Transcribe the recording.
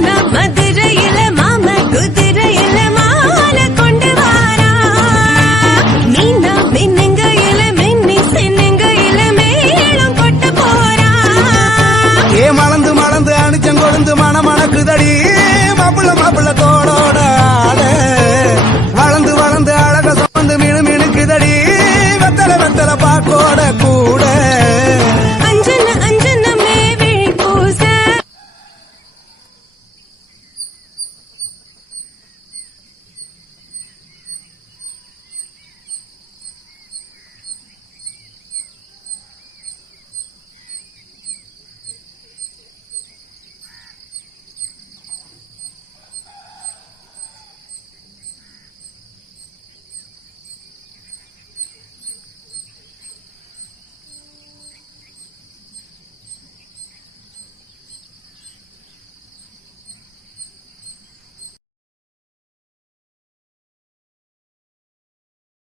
மீனா மதுரையில மாம குதிரையில மாலை கொண்டு வாரா மீனா மின்னுங்கையில மின்னி சின்னுங்கையில மேளம் கொட்ட போறா ஏ மலந்து மலந்து அணிச்சம் கொழுந்து மணக்குதடி மாப்பிள்ள மாப்பிள்ள தோளோட ஆட வளர்ந்து வளர்ந்து அழக சுமந்து மினு மினுக்குதடி வெத்தல வெத்தல பாக்கோட கூட